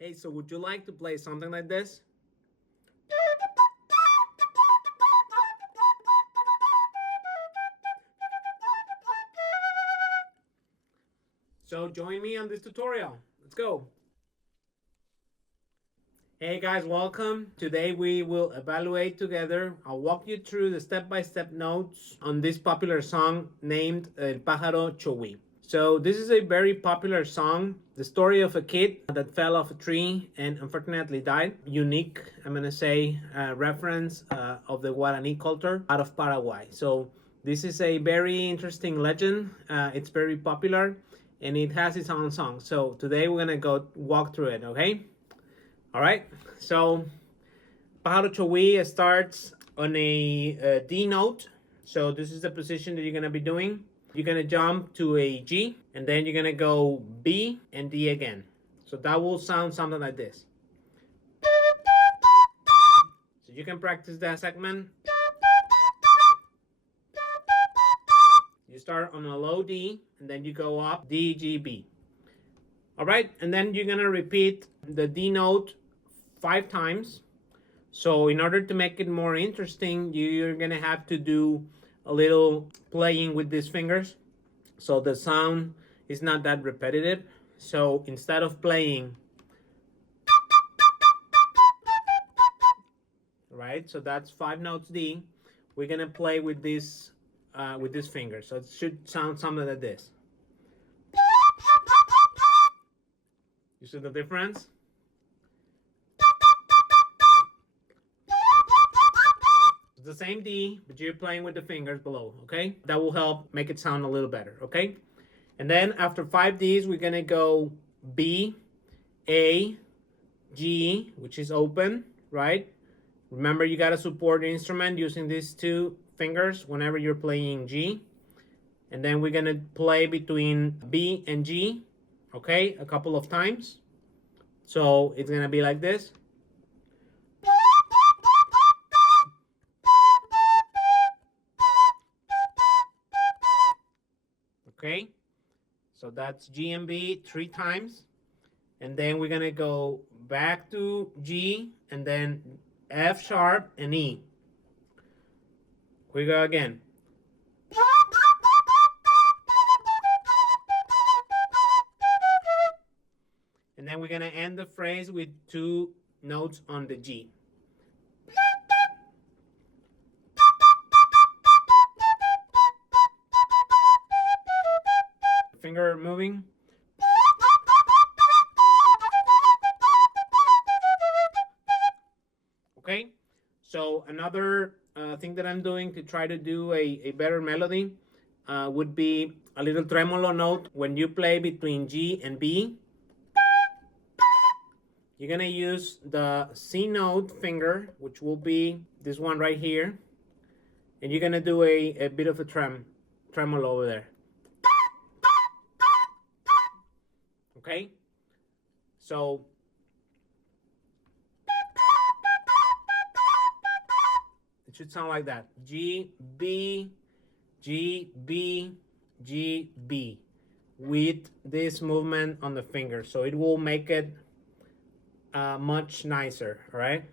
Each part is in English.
Hey, so would you like to play something like this? So join me on this tutorial. Let's go. Hey guys, welcome. Today we will evaluate together. I'll walk you through the step-by-step notes on this popular song named El Pájaro Chogui. So this is a very popular song, the story of a kid that fell off a tree and unfortunately died. Unique, I'm gonna say, reference of the Guarani culture out of Paraguay. So this is a very interesting legend. It's very popular and it has its own song. So today we're gonna go walk through it, okay? All right, so Pájaro Chogui starts on a D note. So this is the position that you're gonna be doing. You're gonna jump to a G, and then you're gonna go B and D again. So that will sound something like this. So you can practice that segment. You start on a low D, and then you go up D, G, B. All right, and then you're gonna repeat the D note 5 times. So in order to make it more interesting, you're gonna have to do a little playing with these fingers. So the sound is not that repetitive. So instead of playing, right? So that's 5 notes D. We're gonna play with this finger. So it should sound something like this. You see the difference? It's the same D, but you're playing with the fingers below, okay? That will help make it sound a little better, okay? And then after 5 Ds, we're gonna go B, A, G, which is open, right? Remember, you gotta support the instrument using these 2 fingers whenever you're playing G. And then we're gonna play between B and G, okay, a couple of times. So it's gonna be like this. Okay, so that's G and B 3 times. And then we're gonna go back to G and then F sharp and E. We go again. And then we're gonna end the phrase with 2 notes on the G. Finger moving. Okay, so another thing that I'm doing to try to do a better melody would be a little tremolo note. When you play between G and B, you're gonna use the C note finger, which will be this one right here, and you're gonna do a bit of a tremolo over there. Okay, so it should sound like that. G, B, G, B, G, B, with this movement on the finger. So it will make it much nicer, all right?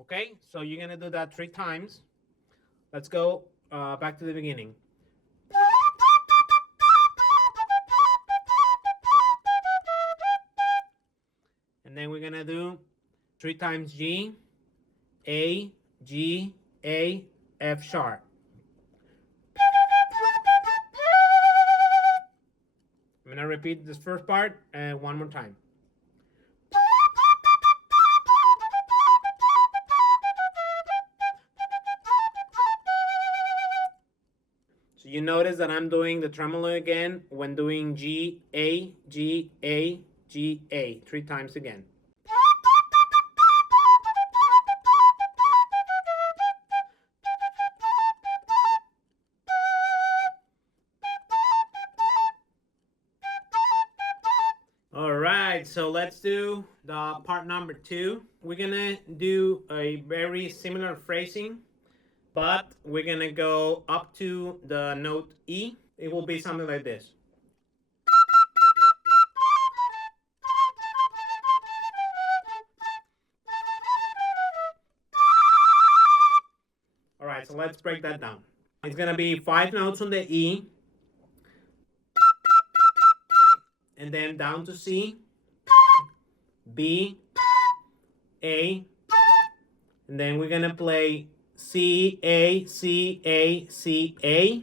Okay, so you're gonna do that 3 times. Let's go back to the beginning. And then we're gonna do 3 times G, A, G, A, F sharp. I'm gonna repeat this first part one more time. So you notice that I'm doing the tremolo again when doing G, A, G, A, G, A 3 times again. All right, so let's do the part number 2. We're gonna do a very similar phrasing, but we're gonna go up to the note E. It will be something like this. let's break that down. It's gonna be 5 notes on the E, and then down to C, B, A, and then we're gonna play C, A, C, A, C, A,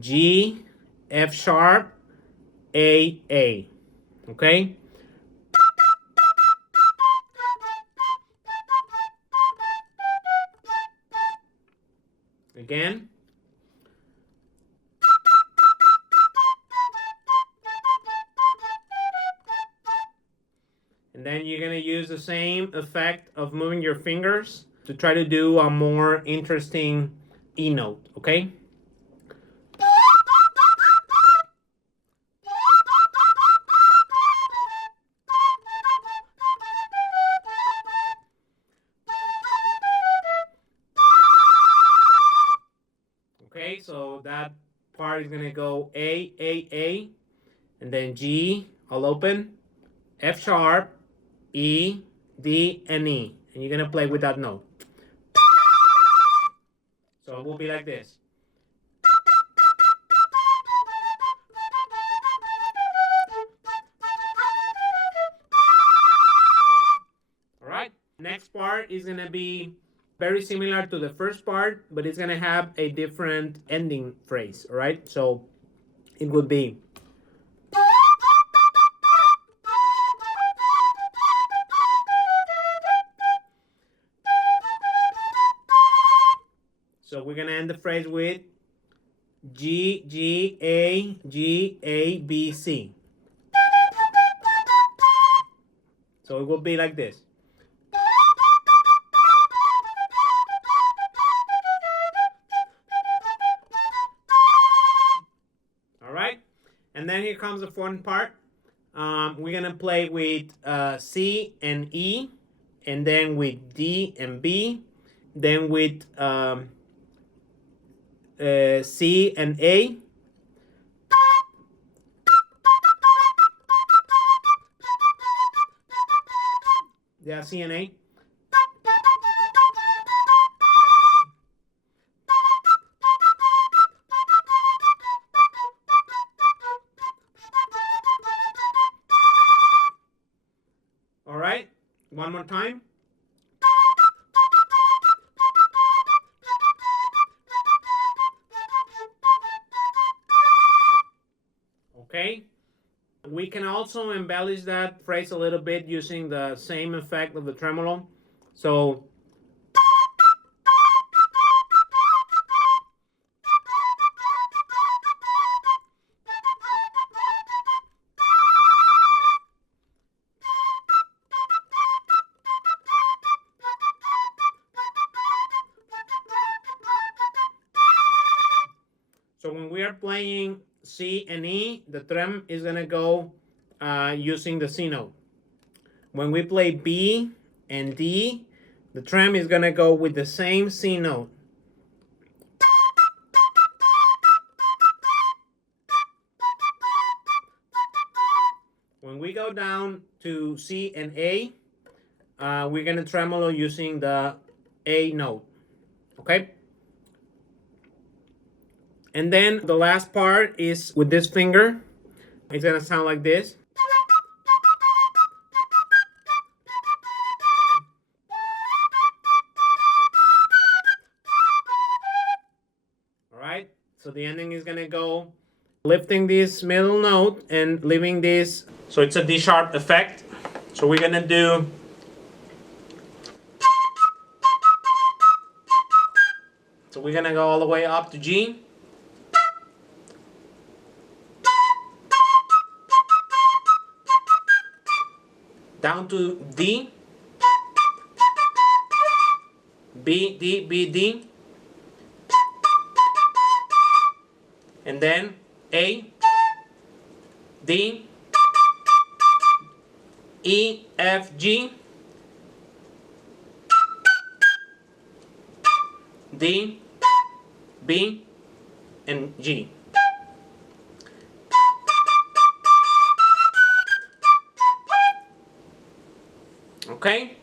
G, F sharp, A, A. Okay? Again. And then you're going to use the same effect of moving your fingers to try to do a more interesting E note, okay? Okay, so that part is going to go A, and then G, all open, F sharp, E, D, and E. And you're going to play with that note. So it will be like this. All right, next part is going to be very similar to the first part, but it's going to have a different ending phrase, all right? So it would be so we're going to end the phrase with G, G, A, B, C. So it will be like this. All right, and then here comes the fun part. We're gonna play with C and E, and then with D and B, then with C and A. Yeah, C and A. All right, one more time. Okay, we can also embellish that phrase a little bit using the same effect of the tremolo. So when we are playing C and E, the trem is gonna go using the C note. When we play B and D, the trem is gonna go with the same C note. When we go down to C and A, we're gonna tremolo using the A note, okay? And then the last part is with this finger. It's gonna sound like this. All right, so the ending is gonna go lifting this middle note and leaving this. So it's a D sharp effect. So we're gonna do so we're gonna go all the way up to G. Down to D, B, D, B, D, and then A, D, E, F, G, D, B, and G. Okay,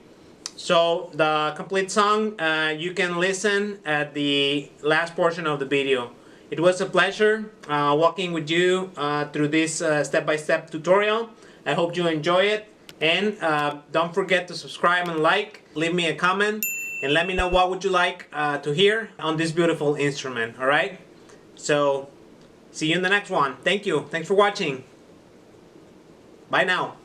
So the complete song, you can listen at the last portion of the video. It was a pleasure walking with you through this step-by-step tutorial. I hope you enjoy it. And don't forget to subscribe and like, leave me a comment, and let me know what would you like to hear on this beautiful instrument, all right? So, see you in the next one. Thank you. Thanks for watching. Bye now.